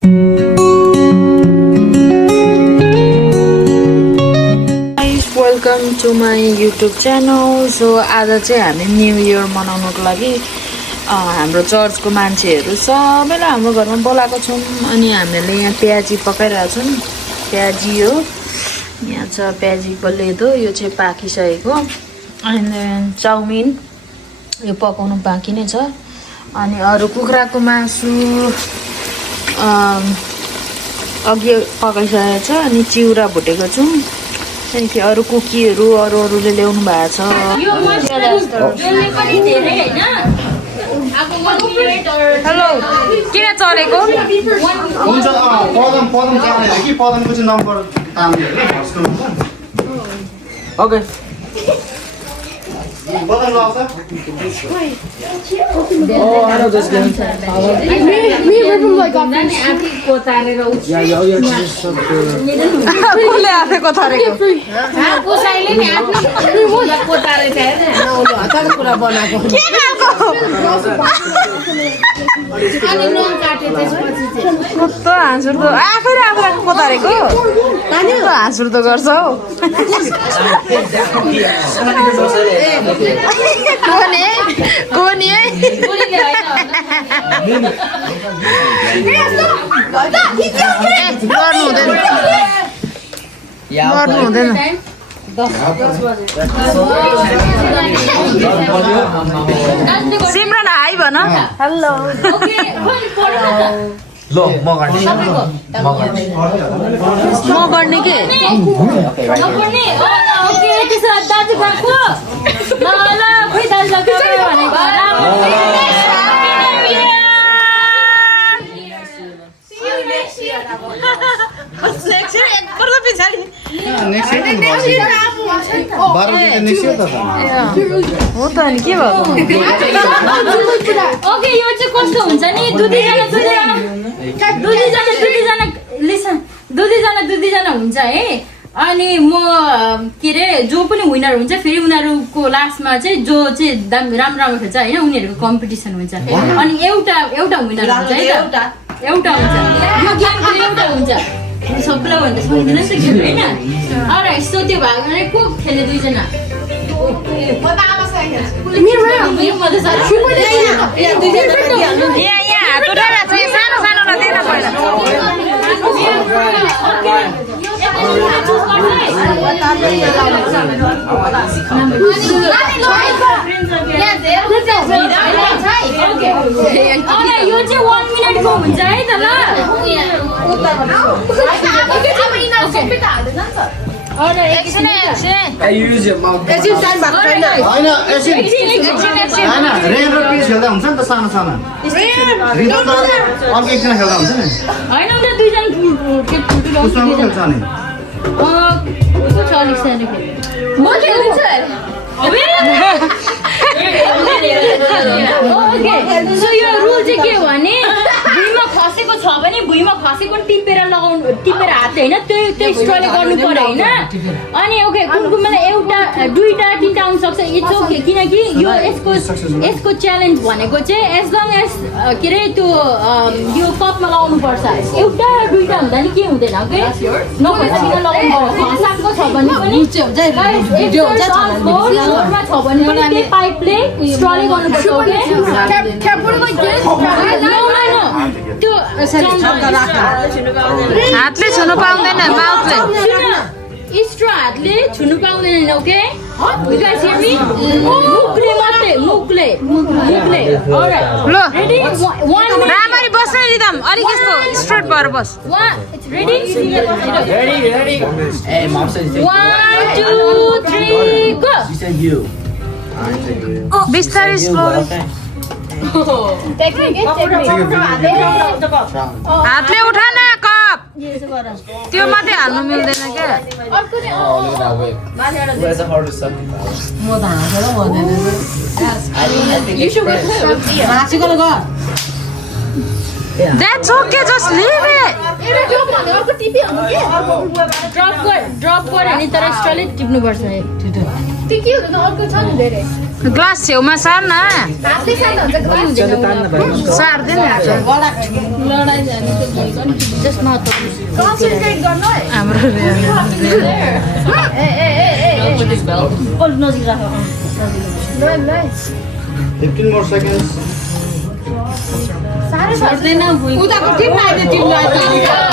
Welcome to my YouTube channel. So आज चाहिँ हामी न्यू इयर मनाउनको लागि हाम्रो चर्चको मान्छेहरू सबैलाई हाम्रो घरमा बोलाएको छौँ। अनि हामीले यहाँ प्याजी पकाइरहेको छौँ। प्याजी हो, यहाँ छ प्याजी बलेदो, यो चाहिँ पाकिसकेको। अनि चाउमिन यो पकाउनु बाँकी नै छ। अनि अरू कुखुराको मासु अघि पकाइसकेको छ। अनि चिउरा भुटेको छौँ। त्यहाँदेखि अरू कुकीहरू अरूले ल्याउनु भएको छ। हेलो, किन चढेको? हुन्छ पदम जाने कि पदमको चाहिँ नम्बर तान्दियो हैन फर्स्टको नम्बर। ओके पदम लाउँछ। Oh, I know this game. Me and Ribbon like got this. Yeah, just कसले आफैको थरेको? कस्तो हाँसुर्दो आफैले आफूलाई कोतारेको हाँसुर्दो गर्छ हौ। कोनी है गर्नु हुँदैन। सिमरन हाई भन। हेलो ल म गर्ने के हो त अनि के भएको? ओके यो चाहिँ कस्तो हुन्छ नि दुईजना हुन्छ है। अनि म के अरे जो पनि विनर हुन्छ फेरि उनीहरूको लास्टमा चाहिँ जो चाहिँ राम्रो खेल्छ होइन उनीहरूको कम्पिटिसन हुन्छ। अनि एउटा विनर हुन्छ है त, एउटा हुन्छ यो गेमको एउटा हुन्छ। सबैलाई भन्दा सक्दैन नि त गेम होइन। अरे यस्तो त्यो भएको भने को खेल्ने दुईजना यो चाहिँ 1 मिनटको हुन्छ है त ल। I use your mouth. हैन रेन र पिस खेल्दा हुन्छ नि त सानो सानो। रिबन त अर्को एकजना खेल्दा हुन्छ नि। होइन उनीहरू दुईजना ठुल्ठुलो उसमा को खेल्छ नि? उसको छ अलिक सानो खेल म खेल्छु। ओके सो यो रुल चाहिँ के हो भने भुइँमा खसेको छ भने भुइँमा खसेको टिपेर हात होइन त्यो स्ट्रले गर्नु पर्यो होइन। अनि ओके कुन बेला एउटा दुईटा तिनटा आउनु सक्छ इट्स ओके। किनकि यो यसको च्यालेन्ज भनेको चाहिँ एज लङ एज के अरे त्यो यो कपमा लगाउनु पर्छ। एउटा दुईटा हुँदा नि के हुँदैन ओके नखसाइकन लगाउनु पर्छ। खसाएको छ भने पनि रोडमा छ भने पनि त्यो पाइपले स्ट्रले गर्नुपर्छ ओके। त्यो हातले छुनु पाउँदैन, माउथले स्ट्र हातले छुनु पाउँदैन okay. You guys hear me? मुखले मात्रै मुखले। ल रेडी 1 मिनेट राम्ररी बस्न रिदम अलिक यस्तो स्ट्रेट भएर बस। Ready Ready? Hey, mom said you 1 2 3 go. She said you. I said you. बिस्तारै स्लोली हातले उठा न कप। त्यो मात्रै हाल्नु मिल्दैन क्या। Oh, look at that whip. Who has the hardest sucking power? I think you should whip too. That's okay, just leave it. Drop गर्यो नि तर स्ट्रले टिप्नुपर्छ ग्लास छेउमा सार न सार्दैन जस्ट नट हाम्रो नजिक राख 15 more seconds.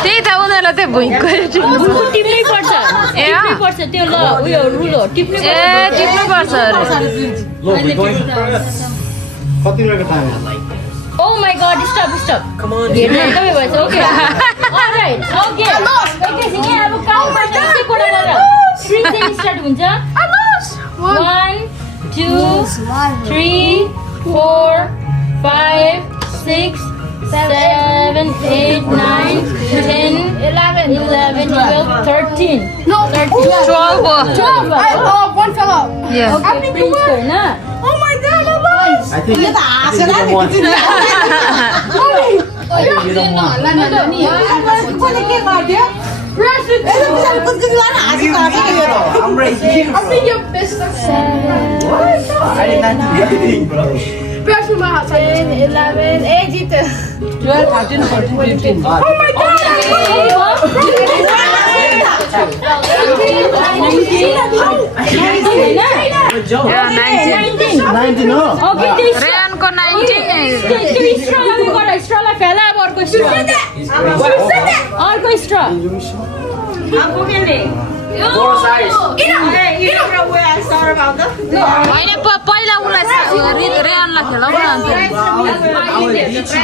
त्यही त उनीहरूलाई चाहिँ भुइँको टिप्नै पर्छ त्यो ल उयो रुल हो टिप्नै ए टिप्नु पर्छ अरे Look, we're going. कति मिनेटको टाइम हो? Oh my god, stop. Come on. Okay. Alright. Okay. एकैछिन है अब काउन्टमा चाहिँ कोडा गरेर 3 चाहिँ स्टार्ट हुन्छ 1 2 3 4 5 6 7 8 9 10 11 12 13 No, 12 one fell out. Yeah. Okay, prince हैन Oh my god, I lost. I think you don't want to. I'm right here. I think your business. I did not do anything, bro. 10, 11, 12, 13, 14. Oh my god! Yeah, 19. 19 हो? Okay, this रेयनको 19 स्ट्रला फेला अब अर्को स्ट्र Four size. होइन पहिला उसलाई रेयनलाई खेलाउन अन्त एकैछिन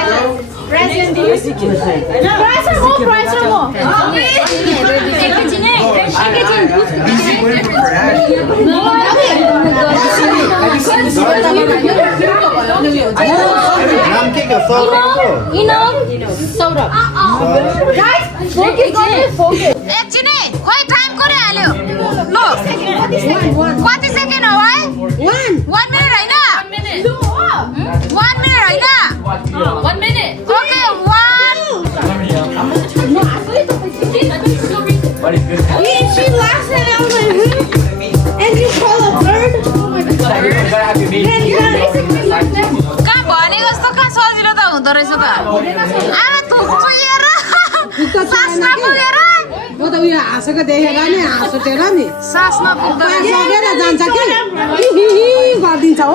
नाम के हो? सौरभ एकछिन है खोइ टाइम गरिहाल्यो ल कति सेकेन्ड हो है 1 मिनेट होइन 1 मिनेट होइन 1 minute okay 1 She laughs and I was like, and you call a bird? Oh my god. कहाँ भने जस्तो कहाँ सजिलो त हुँदो रहेछ त आमा थुप्रिएर सास नपुगेर म त उयो हाँसेको देखेर नि हाँस उठेर नि सास नपुग्दो रहेछ सकेर जान्छ कि गरिदिन्छ हो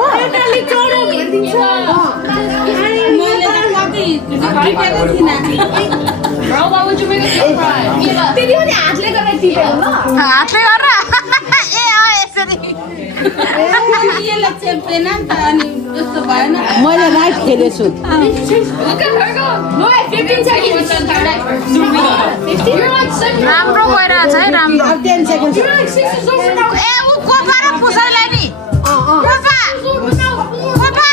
हातले गर ए यसरी मैले right खेलेछु No, 15 seconds. You're like 7. राम्रो गइरहेछ है राम्रो अब 10 second You're like 6 is over now. ए उ कोपा र पुसैलाई नि कोपा कोपा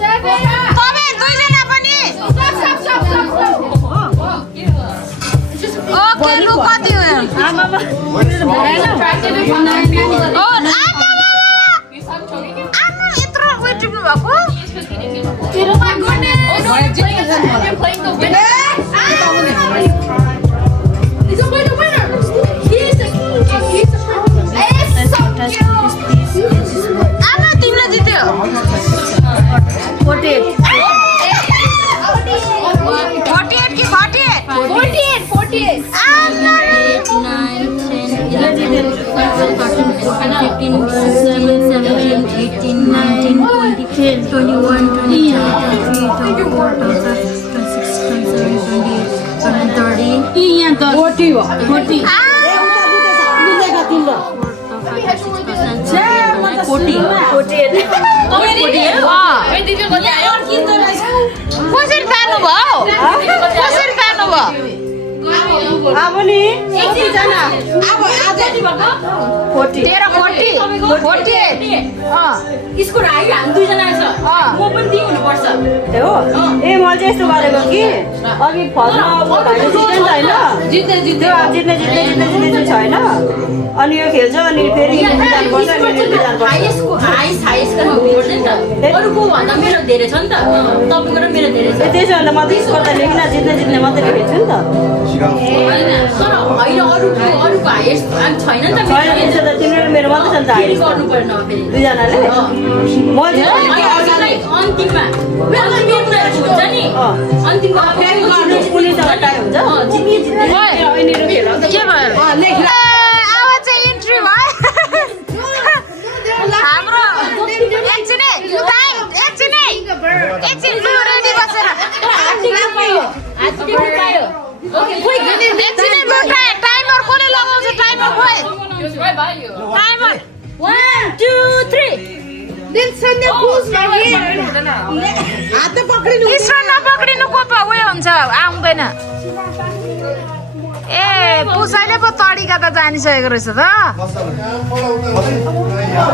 7. तपाईँ दुईजना पनि Stop. ओके लु कति हो आमा यत्रो वेट टिप्नु भएको Oh my goodness. You're playing the winner. He's a winner. He's the It's so cute. आमा तिमीले जित्यो 48 कि 48 48. आमा 40 हो 40 कसरी पार्नु भयो अब नि कतिजना अब आज 40 स्कुल आयो हामी दुईजना छ म पनि त्यही हुनुपर्छ हो ए मैले चाहिँ यस्तो गरेको कि अघि फर्स्टमा अब भाइले जित्दैन होइन जित्ने छ होइन अनि यो खेल्छ अनि फेरि जानुपर्छ अरूको भन्दा मेरो धेरै छ नि त तपाईँको र मेरो धेरै छ त्यसो भने म त स्कोर लेखिन जित्ने मात्रै खेल्छु नि त तर होइन अरूको हाइएस्ट छैन नि त तिनीहरू मेरो मात्रै छ नि त गर्नु पर्ने फेरि दुईजनाले अन्तिममा हुन्छ नि अन्तिमको पुलिससँग टाइ हुन्छ के भयो अब चाहिँ इन्ट्री भयो हाम्रो एकछिन लु रेडी बसेर एकछिनै लु टाइमर कसले लगाउँछ टाइमर खोइ timer 1 2 3 Then Sunday pulls my hair. हात पक्रिनु इसमा नपक्रिनु को पो उयो हुन्छ आउँदैन ए पुसाइले पो तडिका त जानिसकेको रहेछ त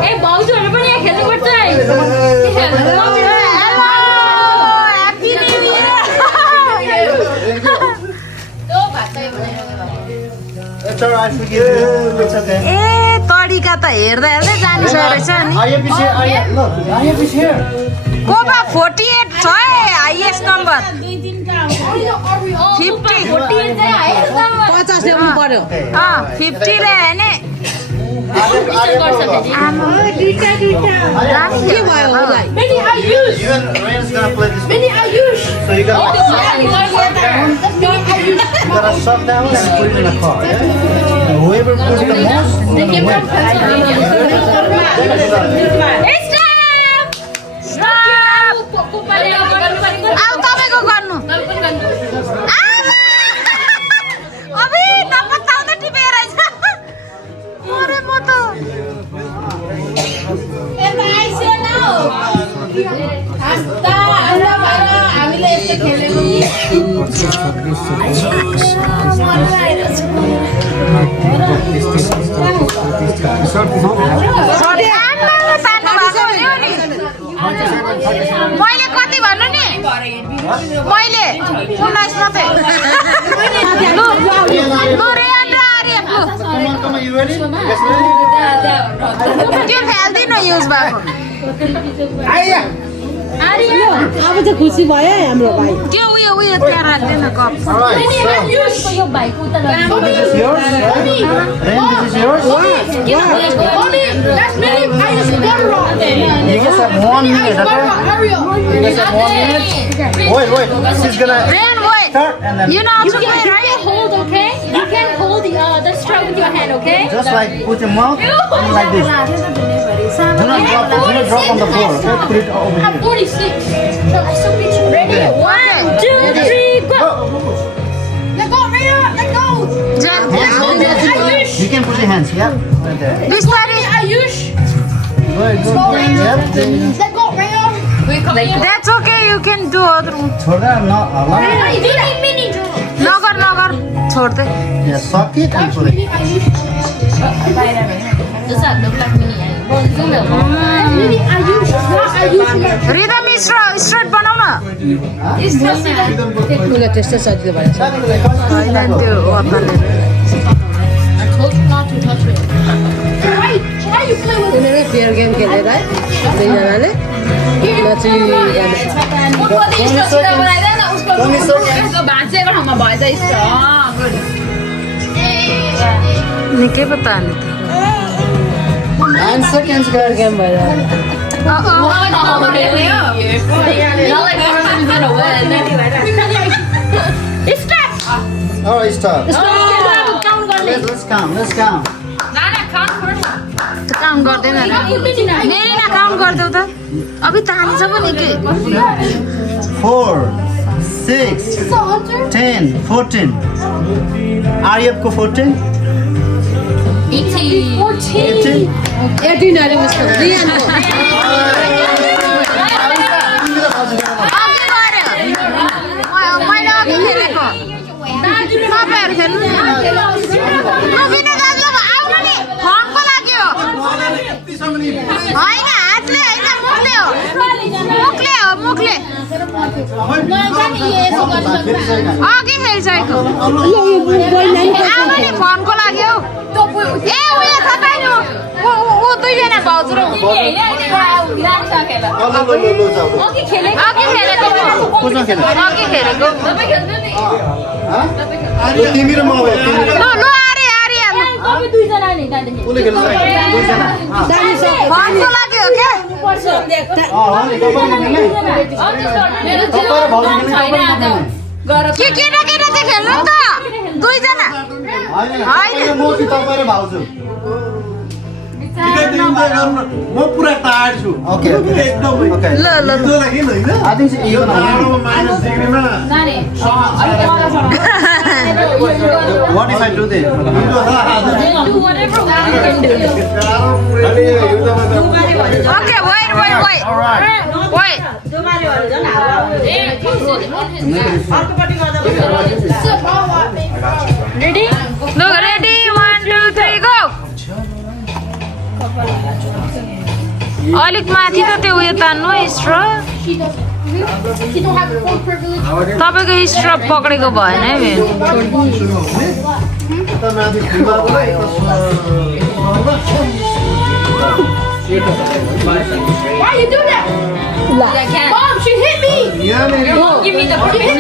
ए भाउजूहरू पनि यहाँ खेल्नुपर्छ है hello happy new year It's alright, forgive you. It's okay. ए तडिका त हेर्दा हेर्दै जानिसकेको रहेछ नि Ayub is here. Look, Ayub is here. को बा 48 छ है हाइएस्ट नम्बर 50 50 ल्याउनु पर्यो 50 ले हैन के भयो उसलाई Many Ayush. Even Ryan's gonna play this. Many Ayush. So you gotta shut down and put it in a car. Yeah? And whoever puts the most, wins. आउ तपाईको गर्नु अबे नपत्ताउँदै टिपेर छ अरे म त मैले कति भन्नु नि मैले 19 मात्रै लु रेन र आर्यन लु Come on, you ready? You guys ready? त्यो फ्याल्दिनु युज भएको अब चाहिँ खुसी भयो है हाम्रो भाइ त्यो उयो त्यहाँ राख्दैन कप Alright, so यो भाइको उता this is yours, right? Rain, this is yours? That's many Ayush. You guys have 1 minute, okay? You guys have 1 minute? Wait, she's gonna rain wait start and then you know how to play You right can hold, okay? You can hold the straw with your hand, okay? just like put your mouth like this. Do not drop on the floor, okay? Put it over here. 46. Ready? 1, 2, 3, go! Let go, Rhea. Let go. You can put your hands, yeah? Right there. बिस्तारै Ayush. Good. Yep. Let go, Rhea. that's okay you can do other one छोड्दा न नगर छोड they Yeah, suck it and put it. Many Ayush. Not Ayush. Rhythm straight बनाउ न उसलाई त्यस्तै सजिलो भएछ होइन त्यो अपनले Why you play with उनीहरू फेयर गेम खेलेर है दुईजनाले निकै पो तान्यो त 9 seconds, guys. गेम भएर Alright, stop. Let's count. Count गर्दैन मेरिना काउन्ट गरिदेऊ त अबि तान्छ पो निकै 4, 6, 10, 14. Aryab ko 14. 18. 18 अरे उसको रियानको अघि गऱ्यो मैले अघि खेलेको तपाईँहरू खेल्नु नि विनय दाजु आउनु नि फर्मको लागि हो होइन हातले होइन मुखले अघि खेलिसकेको आउनु नि फर्मको लागि हौ ए उयो तपाईँ ऊ दुईजना भाउजू र अघि खेलेको तिमी र म ल आरे तपाईँ दुईजना नि त्यहाँदेखि फर्मको लागि हो क्या के केटा केटा चाहिँ खेल्नु नि त दुईजना म कि तपाईँ र भाउजू म पुरा टायर्ड छु ओके एकदम ल ल आई थिंक यो माइनस डिग्रीमा what if I do this do whatever we can do. Okay wait दुमारे भने झन् अर्कोपट्टि गर्दा पनि Ready? लु रेडी 1 2 3 गो अलिक माथि त त्यो उयो तान्नु स्ट्र तपाईँको स्ट्र पक्रेको भएन है मेरो Why you do that? Mom, she hit me. Don't give me the permission.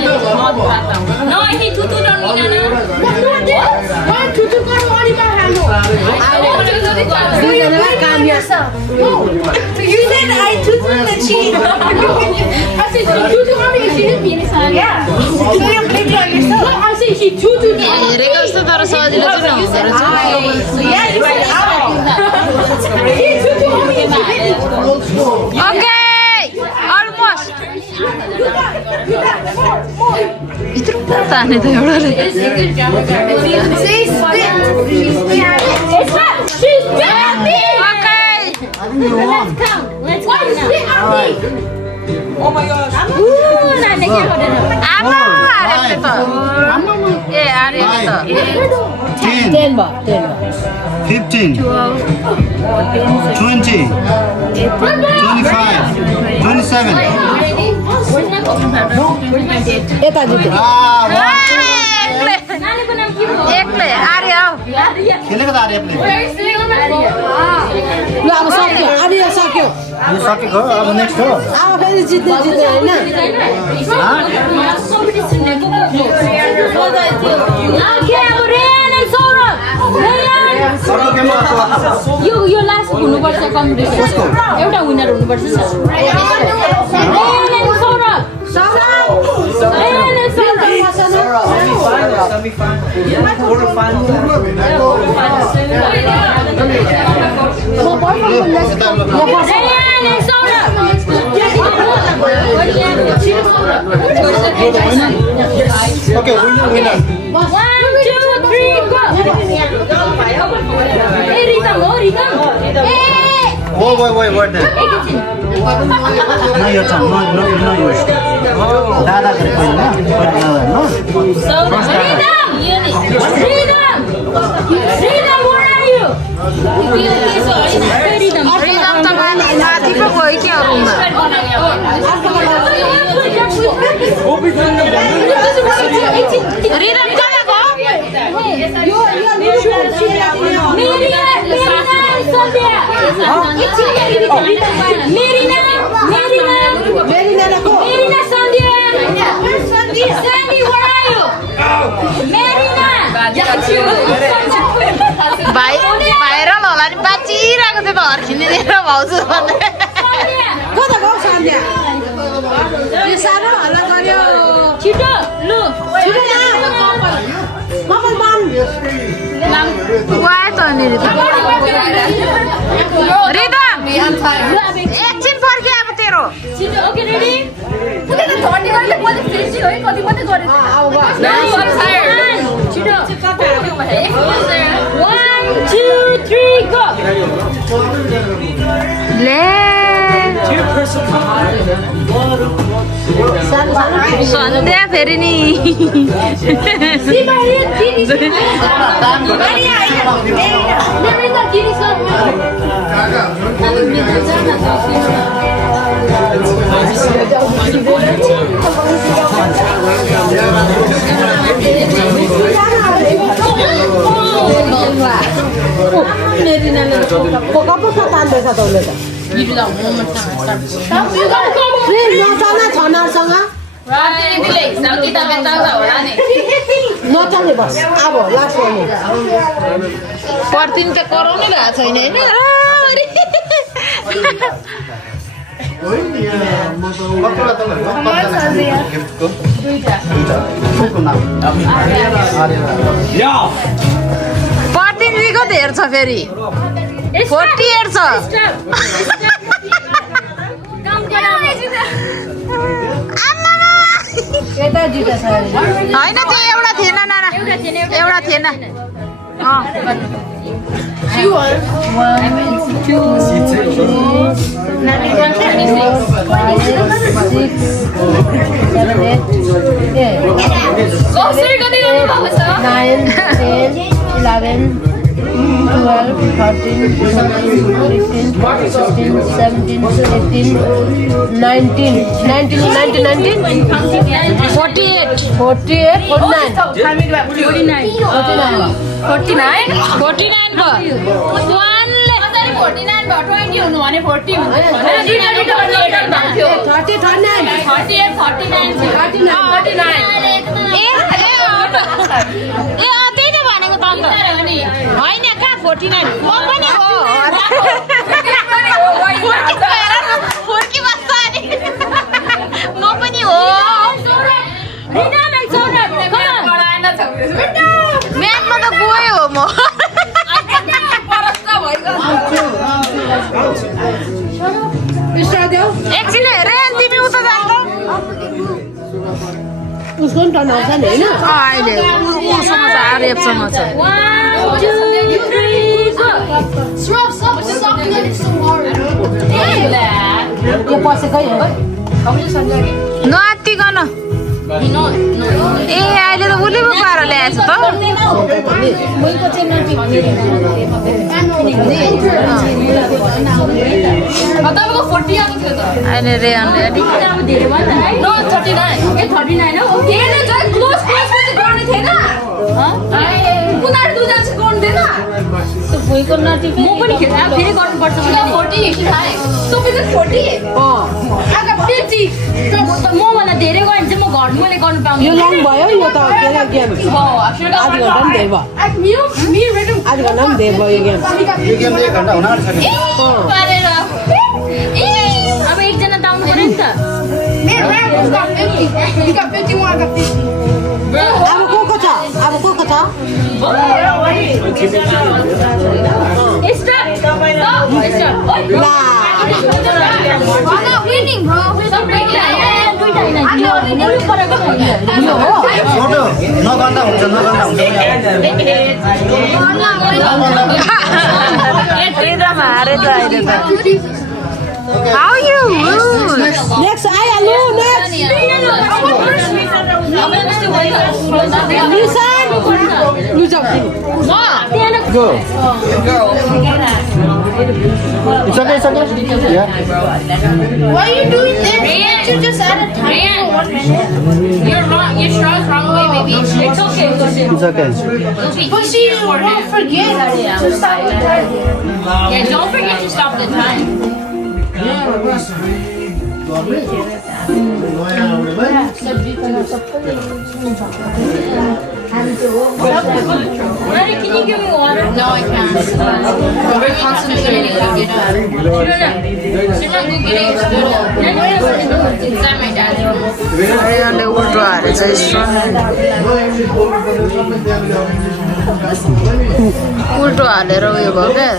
No, I need to do it on me, Nana. What do this? Why tutu karo on my hand? Do you calm yourself? No. You said I tutu and she. I said she tutu on me and she hit me. Yeah. So you blame it on yourself. No, I said she tutu me. हेरे कस्तो तर सजिलो चाहिँ नहुँदो रहेछ Yeah, you said ow. She tutu on me and she hit me. Okay almost भित्र ताने त एउटाले She's bad me. Okay Let's count. Let's Why you count spit now. on me? Nana, के गरेर? आमा हारेको त ए हारेको त 10 15 20 25 27 Where's my coconut powder? Where's my date? नानीको नाम के हो? एकले आर्य हौ खेलेको त आर्यले Where is sitting on my phone? ल अब सक्यो अनि यो सक्यो यो सकेको अब नेक्स्ट हो अब फेरि जित्दै जित्दै होइन Somebody's sitting there. Go, go, go. Okay, अब रेन and सौरभ. रेन. सकेको गेममा यो लास्ट हुनुपर्छ कम्पिटिसन एउटा विनर हुनुपर्छ rain and Saurabh. Rain and okay winner 1 2 3 go. ए रितम हो रितम ए Wait then. No, your turn. No, yours. दादा गरेको होइन no. Freedom! Freedom, where are you? Freedom. Rhythm त माथि पो गयो क्या रुममा रिदम कहाँ गयो भाइरल होला नि बाँचिरहेको थियो त हर्किने दिएर भाउजू भन्दै कता गयो सान्ध्या यो सानो हल्ला गर्यो छिटो लु छिटो न कपाल बान्ध वायो त नि रिदम एकछिन पर्खे अब तेरो छिटो ओके रेडी छिटो 1 2 3 go. ले सन्ध्या फेरि नि Pokok-pokok tanda satu lagi. You do that one more time. Start. Please, नचल्ने छनारसँग नचल्ने बस अब लास्ट गर्नु पर्तिन त कराउनै भएको छैन होइन पर्तिनजीको धेर छ फेरि 48 छ होइन त्यो एउटा थिएन नाना एउटा थिएन She won. 1, 2, एकछिन हेरे तिमी उता जान्छ उसको पनि टर्न आउँछ नि होइन अहिले उसँग छ आरएफसँग छ त्यो पसेकै हो नआत्तिकन ए अहिले त उसले पो पाएर ल्याएछ त अहिले रेयनले मभन्दा धेरै गयो भने चाहिँ म घर मैले गर्नु पाउँछु यो लङ भयो यो त केला गेम आधी घन्टा पनि धेरै भयो आधी घन्टा पनि धेरै भयो यो गेम यो गेम 1 घण्टा हुन आँट्छ अब एकजना त आउनु पर्यो नि त अब को छ अब को छ फोटो नगन्दा हुन्छ How you? नेक्स्ट आइहाल्नु नेक्स्ट निशान लुजाउ Go. It's okay. Yeah. Why are you doing this? Can't you just add a time for 1 minute? You're wrong. Your straw's wrong way, baby. It's okay. It's okay. But she won't forget to stop the time. Yeah, don't forget to stop the time. Can you give me water? No, I can't. We're concentrating on getting It's at my dad's room. रेयनले उल्टो हालेछ उल्टो हालेर उयो भयो क्या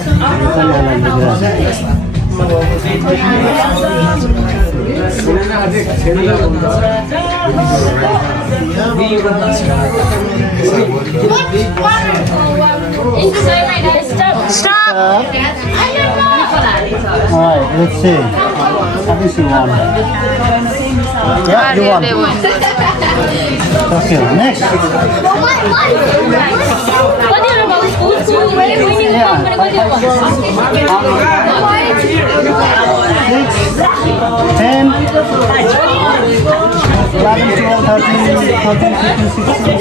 Stop. Alright, let's see. I think she won. Yeah, you won. Okay, next. Yeah. 6, 10, 11, 12, 13, 14, 15, 16, 17,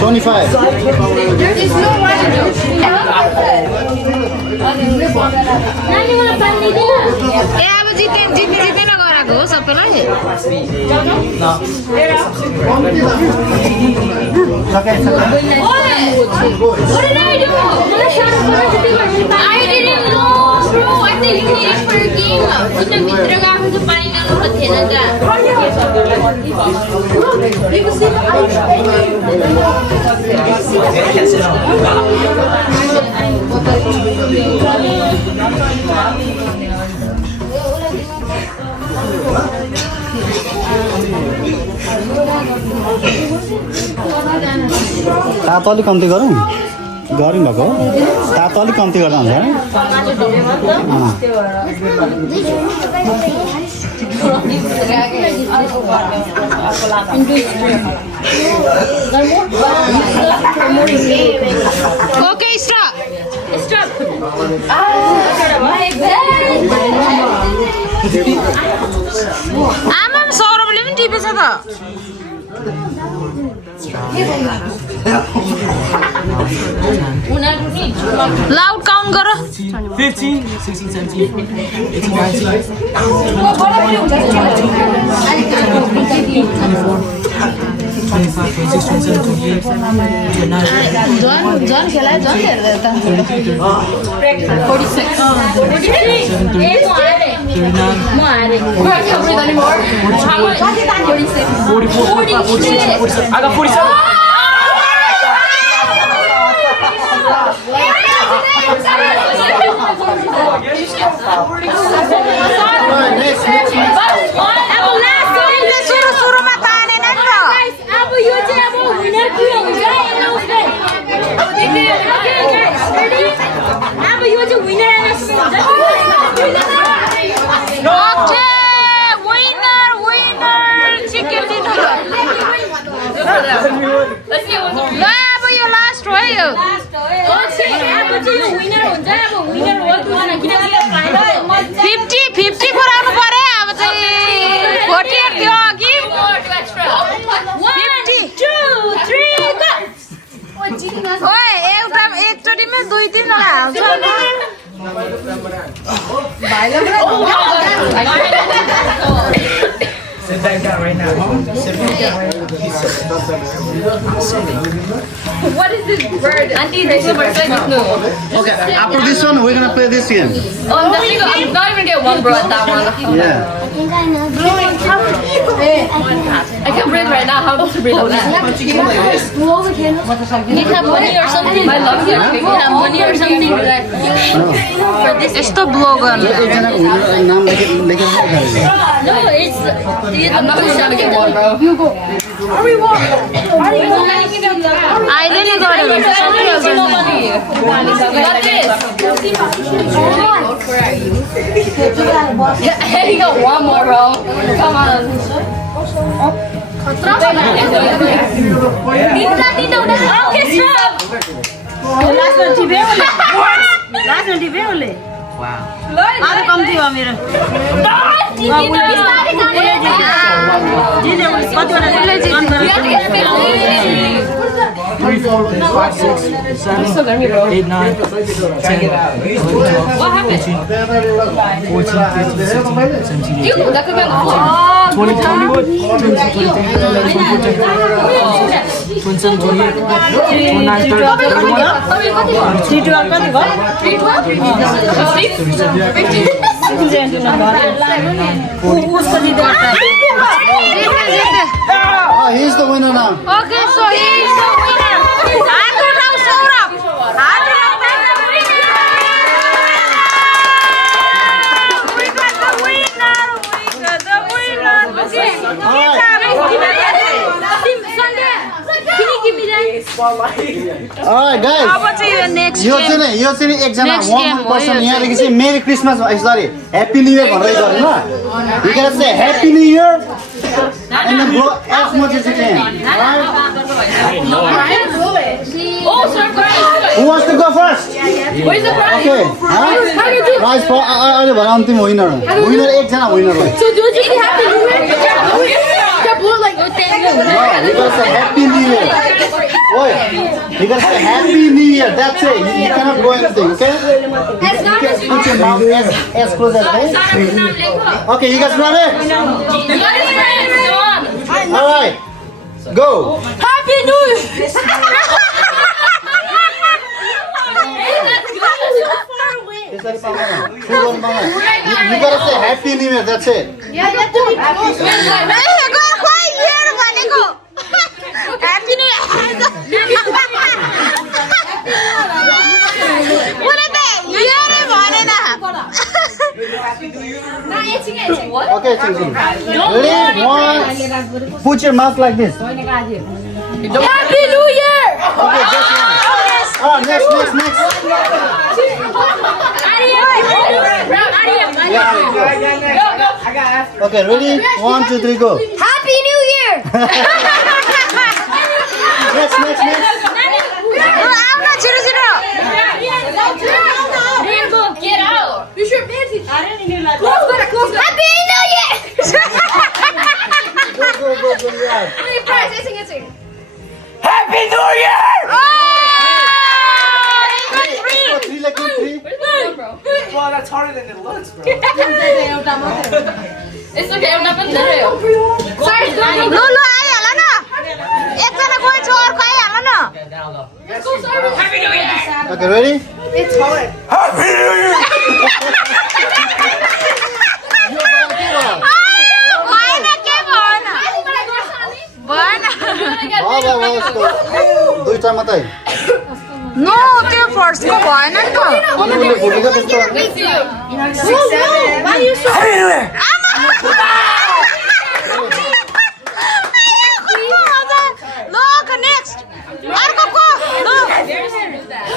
25. ए अब जित्ने नगराको हो सबैलाई I didn't know, bro. I think you need it for a game. Kita भित्र गएको चाहिँ पानी ल्याउनु थिएन त तातो अलिक कम्ती गरौँ गरौँ भएको हो तातो अलिक कम्ती गर्दा हुन्छ ओके स्टप आमा सौरभले पनि टिपेछ त लाउड काउन्ट गर 15, 16, 17, 18, 19, 25, 26, 27, 28, 29, जन खेलायो जन हेर्दै त 44, I got 47. सुरुमा तानेन नि त अब यो चाहिँ अब विनर के हुन्छ अब यो चाहिँ विनर एनाउन्समेन्ट हुन्छ विनर चिकन डिनर ल अब यो लास्ट हो है यो अब चाहिँ यो विनर हुन्छ अब विनर हो किनकि 50 पुऱ्याउनु पर्यो अब चाहिँ 48 थियो अघि 1 2 3 go ओए एउटा एकचोटिमै 2-3 वटा हाल्छ Sit back down right now. Sit back down right now. What is this bird? Auntie, this is bird. No. Okay, after this one, we're gonna play this game. Oh, I'm not even get one bro at that one. Yeah. I can breathe right now. How to breathe on that? You have money or something? My lungs are big. You have money or something? यस्तो blow गर्नु एकजनाको नाम लेखेर No, it's I'm not even trying to get one, bro. अहिले नै गऱ्यो भने त सबै Got this. Yeah, hey, you got one more, bro. Come on. Okay, stop. लास्टमा टिप्यो उसले अरू कम्ती भयो मेरो Three, 4, 5, 6, 7, 8, 9, 10, 11, 12, 13, 14, 15, 16, 17, 18, That could be 20, 21, 22, 23, 24, 25, 26, 27, 28, 29, 30, 31, Oh, he's the winner now. Okay so he is the winner हात उठाऊ सौरभ हात उठाऊ All right. Alright guys. अब चाहिँ यो नेक्स्ट यो चाहिँ नि एकजना Next one game हो, person यो यहाँदेखि चाहिँ merry Christmas sorry happy new year भन्दै गरौँ ल You gotta say happy new year and then blow as much as you can. Alright? Who wants to go first? Where's the prize? Okay. Prize for अहिले भन अन्तिम winner एकजना winner हो. So do you happy new year? That blew like No, you gotta say happy new year. Oi, you gotta say happy new year. That's it. You cannot go anything, okay? as long as you Put your mouth as close as possible. Okay, you guys ready? All right, go. Happy New Year! त्यसरी पाउँदैन. फुल पाउँदैन. You gotta say happy new year. That's it. Yeah, you have to be close. Okay, Ching. Ready? One. Put your mouth like this. Happy New Year! Okay, just one. Oh, next. Okay, ready? 1, 2, 3, go. Happy New Year! Next. Get out! You should pay attention. Close. Happy New Year! Go. Yeah. Sing. Happy New Year! Three, like three. Well, that's harder than it looks, bro. It's okay, I'm not gonna do it. Sorry, Okay, Happy New Year! Okay, ready? It's hard. Happy New Year! दुईटा मात्रै no त्यो फर्स्टको भएन नि त अनि उसले फुटेको त्यस्तो Why are you so Happy New Year! Look, next. अर्को को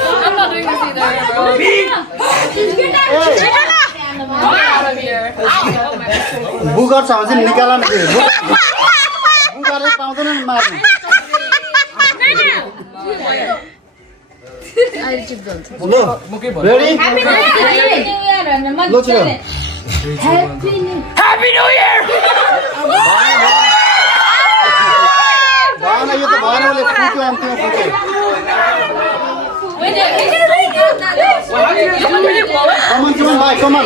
I'm not doing this either, bro. Out of here. बुगर छ भने चाहिँ निकाल न त्यो बुगरले पाउँदैन नि मार्नु रेडी लो छिटो Happy New Year! भएन यो त भएन उसले फुट्यो अन्तिममा फुट्यो कमन भाइ come on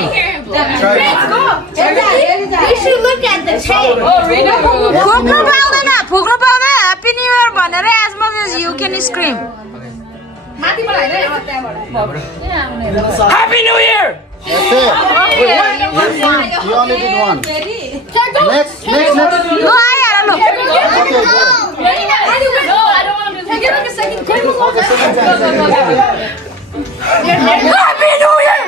We should look at the tape. Oh, read it. फुक्नु पाउँदैन ह्याप्पी न्यू इयर भनेर as much as you can scream Happy New Year! That's it. You only did one. Next. लो आइहाल लो Okay, go. No, I don't want to do this. Take it like a second. Okay, second time. Happy New Year!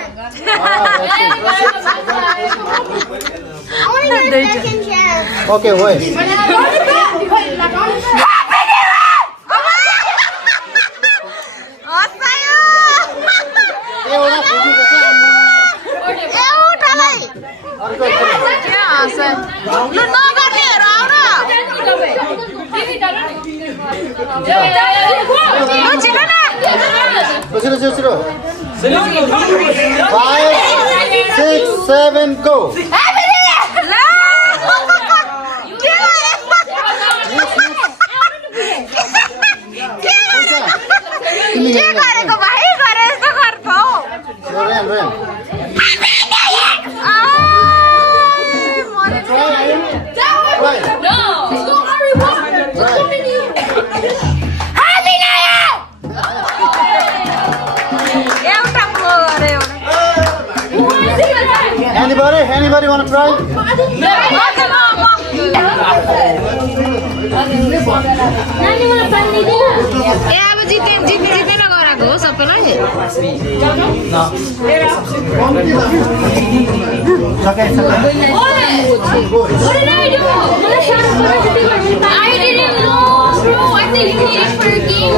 Okay, wait. एउटा फुटेको छ एउटालाई अर्को एकदम के हाँस लु नगर्नेहरू आउ न लु छिटो न छिटो 5, 6, 7, go. के गरेको भाइ गरे यस्तो गर्छौ Ren. Right. No. Let's go, Ari. Walk. Let's go, Minnie. एउटा पो गरे Anybody want to try? ए अब जित्ने नगराएको हो सबैलाई Okay. What did I do? I didn't know, bro. I think you need it for a game.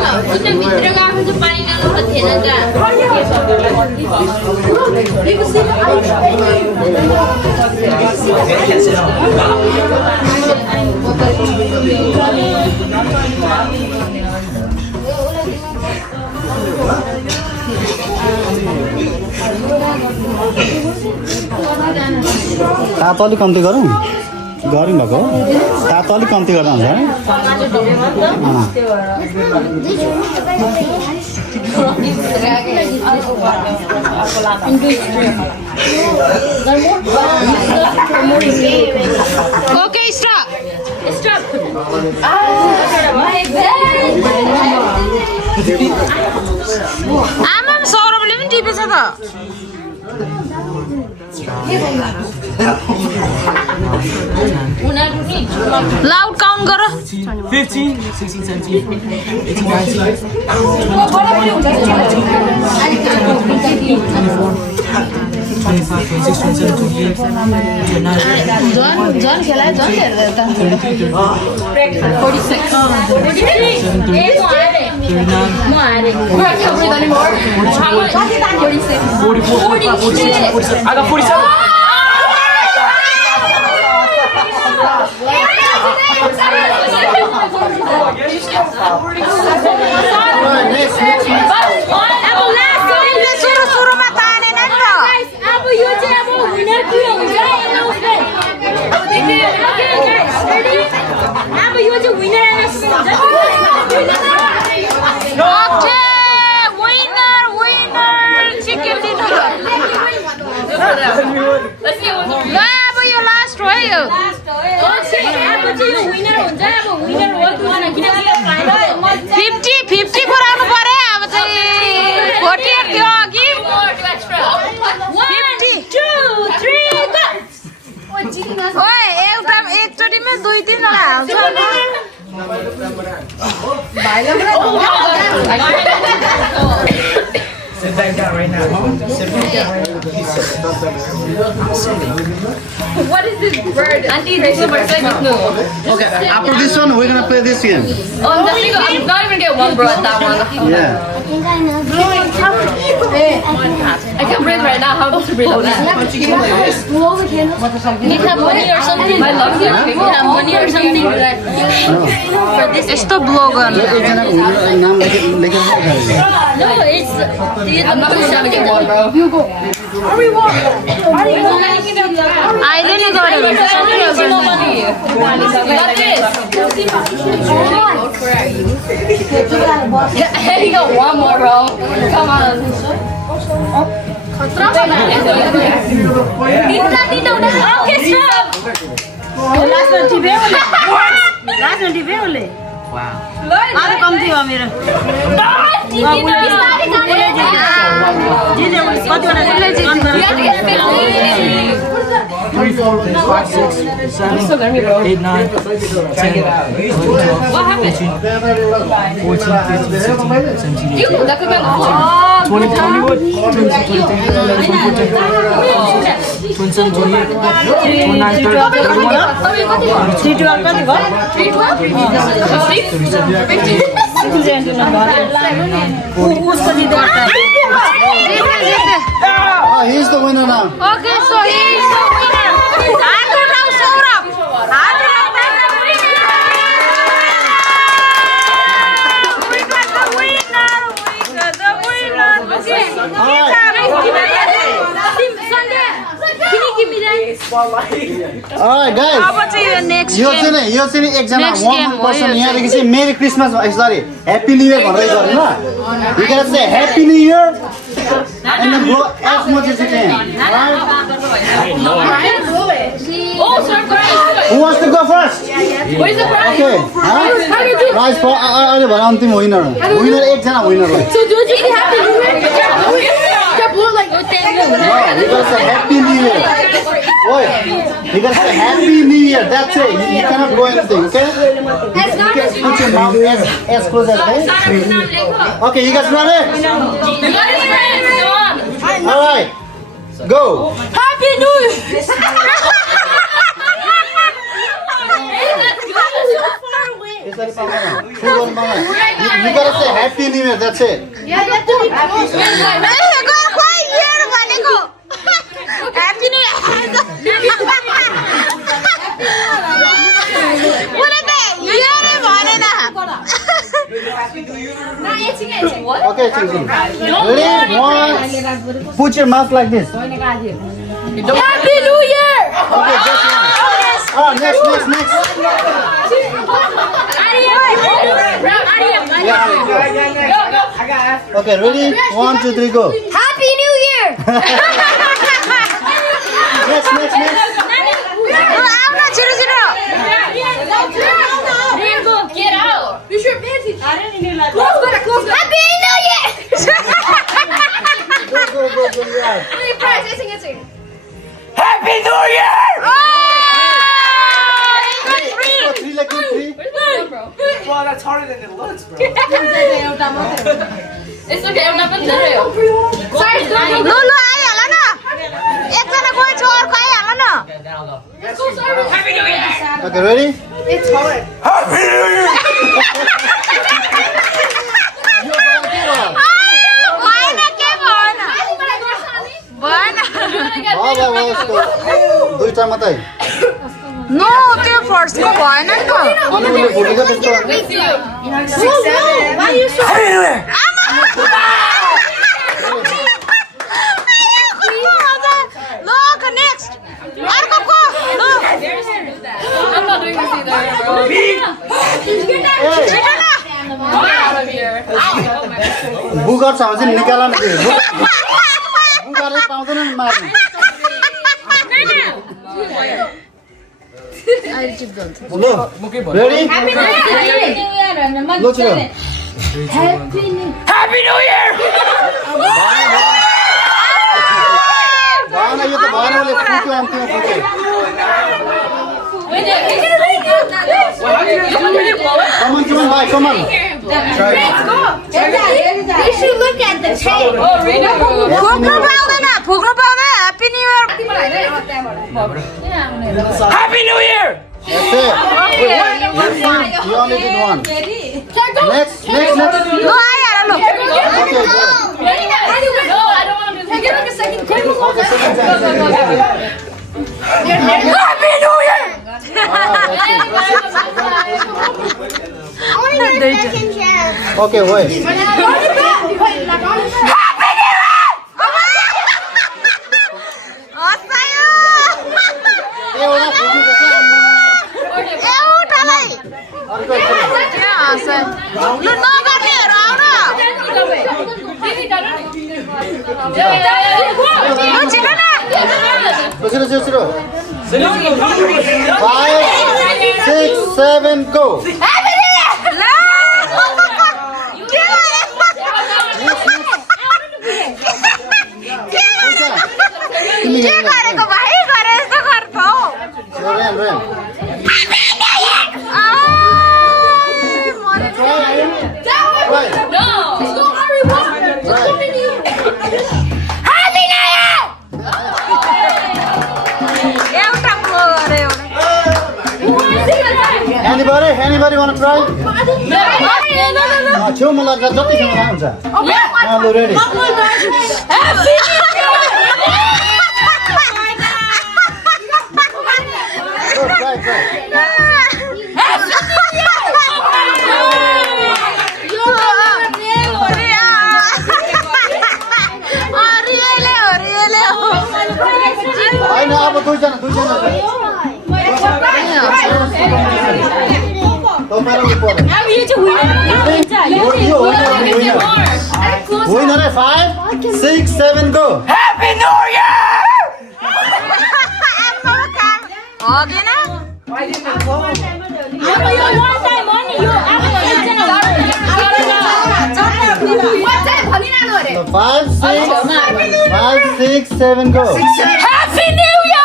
तातो अलिक कम्ती गरौँ गरौँ भएको हो तातो अलिक कम्ती गर्दा हुन्छ है ओके स्टप आमा सौरभले पनि टिपेछ त लाउड काउन्ट गर 15, 16, 17, 18, 19, झन् खेलायो झन् हेर्दै त 46. I got 47. सुरुमा तानेन नि त अब यो चाहिँ अब विनर के हुन्छ अब यो चाहिँ winner announcement okay winner chicken dinner ल अब यो लास्ट हो यो अब चाहिँ यो विनर हुन्छ अब विनर हो किनकि 50 पुऱ्याउनु पर्यो अब चाहिँ 48 थियो अघि 1, 2, 3 go ओए एउटा एकचोटिमै 2-3 वटा हाल्छ Sit back down right now. Sit back down right now. What is this bird? Auntie, this is bird. No. Okay, after this one, we're gonna play this game. Oh, I'm definitely gonna. I'm not even get one bro at that one. Yeah. I can breathe right now. How to breathe on that? Need have money or something? My lungs are shaking. Have money or something for this? यस्तो blow गर्नु एकजनाको नाम लेखेर No, it's I'm not even gonna get one, bro. अहिले नै गऱ्यो भने No money. You got this. Yeah, hey, you got one more, bro. Come on. Okay, stop. लास्टमा टिप्यो उसले आज कम्ती भयो मेरो कतिवटा 3, 4, 5, 6, 7, 8, 9, 10, 11, 12, 13, 14, 15, 16, 17, 18, That could be 20, 21, 22, 23, 24, 25, 26, 27, 28, 29, 30, 31, उसको जित्दा He's the winner now. Okay so he is the winner हात उठाऊ सौरभ हात उठाऊ Alright guys. अब चाहिँ यो नेक्स्ट यो चाहिँ नि एकजना Next one game हो person यो यहाँदेखि चाहिँ merry Christmas sorry happy new year भनेर गरौँ ल You gotta say happy new year and then blow as much as you can. Alright? Oh, sir, Who wants to go first? where's the prize? Okay. Prize for अहिले भएर अन्तिम winner एकजना winner हो. So, do you have to do it? Yeah, blue like No, you gotta say happy new year. Boy, you gotta say happy new year. That's it. You cannot go anything, okay? You can put your mouth as close as that. Okay, you guys ready? Alright. Go. Happy New Year! You gotta say happy new year. That's it. भनेको happy new year Okay, Chingy. Ready? One. Put your mouth like this. Happy New Year! Okay, just one. Oh, next. Okay, ready? 1, 2, 3, go. Happy New Year! Next. Get out! You should pay attention. Close. Happy New Year! Go. Yeah. Sing. Happy New Year! Three, like this, three. Well, that's harder than it looks, bro. It's okay, I'm not gonna do it. Sorry, No, Happy New Year! Okay, ready? It's hard. Happy New Year! दुईटा मात्रै no त्यो फर्स्टको भएन नि त अनि उसले भुटेको त्यस्तो Why are you so... Look, next. अर्कोको I'm not doing this either, bro. बुगर छ भने चाहिँ निकाल न बुगरले पाउँदैन नि मार्नु लो रेडी लो छिटो Happy New Year! भएन यो त भएन उसले फुक्यो अन्तिममा फुक्यो कमन भाइ come on You should look at the tape. फुक्नु पाउँदैन happy new year Happy New Year! That's it. You only did one. Next. ल आइहाल ल Okay, go. No, I don't want to do this. Give him a second. Okay, second time. Happy New Year! I want to do a second chance. Okay, wait. एउटा फुक्नुपर्छ एउटालाई अर्को लु नगर्नेहरू आउन छिटो 5, 6, 7, go. के गरेको भाइ गरे यस्तो गर्छौ Ren. Right. No! एउटा फ्लो गरे Anybody want to try? छेउमा लाग्दा जति खाना हुन्छ लु रेडी try. होइन अब दुईजना होइन रे 5, 6, 7 go. Happy New Year! हगेन So 5, 6, 7 go. Happy New Year!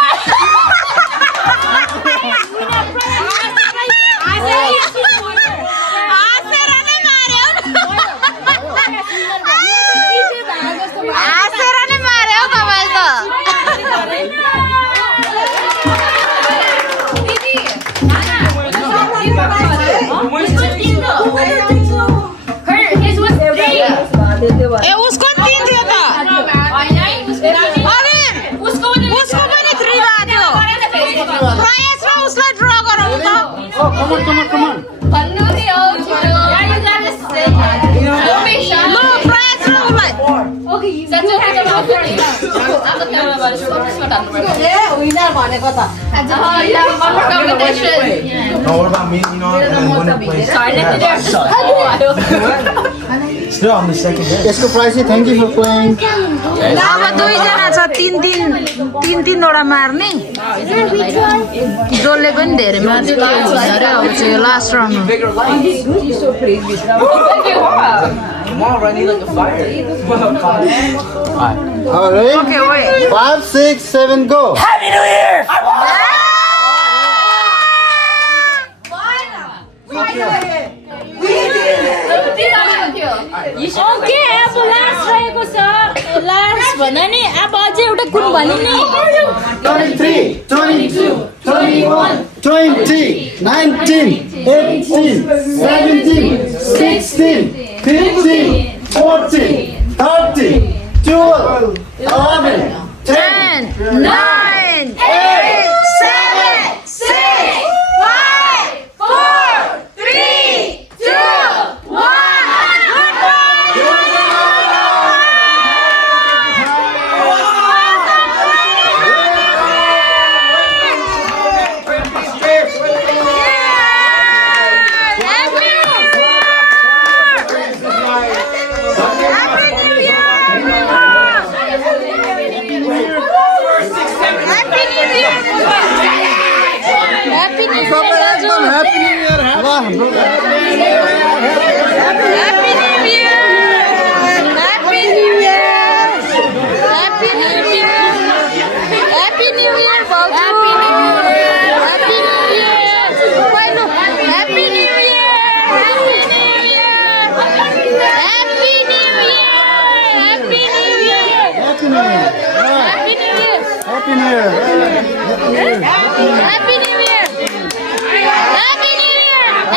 हाँसेर नै मार्यो तपाईँ त ए उसको 3 थियो त उसको पनि 3 भएको थियो प्रयासमा उसलाई ड्र गराउनु त Oh, come on. Yeah, you gotta say that. Don't be shy. Winner भनेको त Now what about me? You know, I'm going to play. Still on the second day. यसको प्राइस चाहिँ थ्याङ्क यू फर प्लेइङ अब दुईजना छ तीन वटा मार्ने जसले पनि धेरै मार्छ त्यो हुन्छ अरे अब चाहिँ last round Come on, running like a fire. Alright. Okay, wait. 5, 6, 7, go. Happy New Year! Okay अब लास्ट रहेको छ लास्ट भन्दा नि अब अझै एउटा कुन भन्नु नि 23, 22, 21, 20, 19, 18, 17, 16, 15, 14, 13, 12, 11, 10, 9, 8, 7, 6, 5, 4, 3, 2, 1. Happy New Year. Happy New Year! Happy New Year! Happy New Year!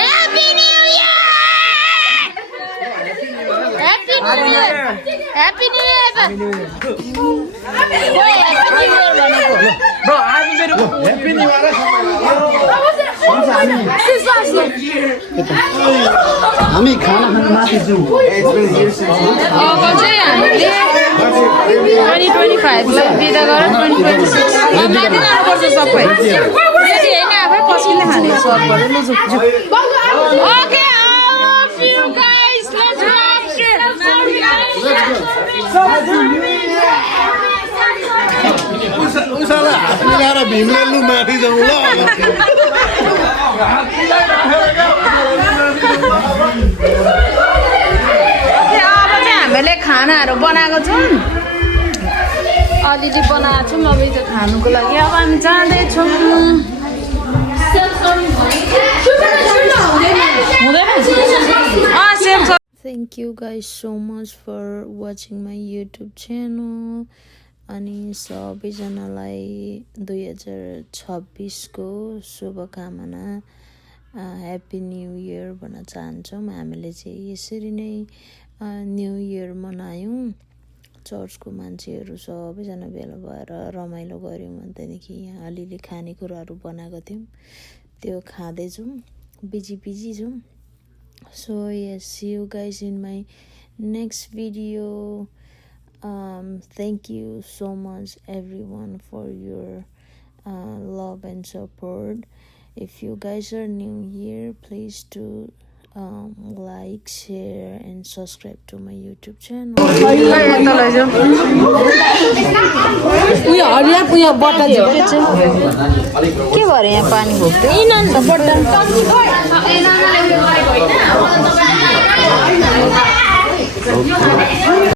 Happy New Year! Happy New Year! Happy New Year भनेको Bro, I haven't been to Happy New Year. हामी खाना खान माथि जाउँ अब चाहिँ हामीले 2025 लाई बिदा गरेर 2026 माथि जानुपर्छ सबै यदि होइन आफै पस्किँदै खाने सबबाट ओके you guys let's उसाला हात मिलाएर भीमले लु माथि जाउँ ल अब चाहिँ हामीले खानाहरू बनाएको छौँ अलिअलि बनाएको छौँ अब त्यो खानुको लागि अब हामी जाँदैछौँ Thank you guys so much for watching my YouTube channel अनि सबैजनालाई 2026 को शुभकामना ह्याप्पी न्यू इयर भन्न चाहन्छौँ हामीले चाहिँ यसरी नै न्यू इयर मनायौँ चर्चको मान्छेहरू सबैजना भेला भएर रमाइलो गऱ्यौँ त्यहाँदेखि यहाँ अलिअलि खानेकुराहरू बनाएको थियौँ त्यो खाँदैछौँ बिजी छौँ so yes see you guys in my next video thank you so much everyone for your love and support if you guys are new here please do like share and subscribe to my YouTube channel उयो हरिया उयो बट्टा के भरे यहाँ पानी घोक्थ्यो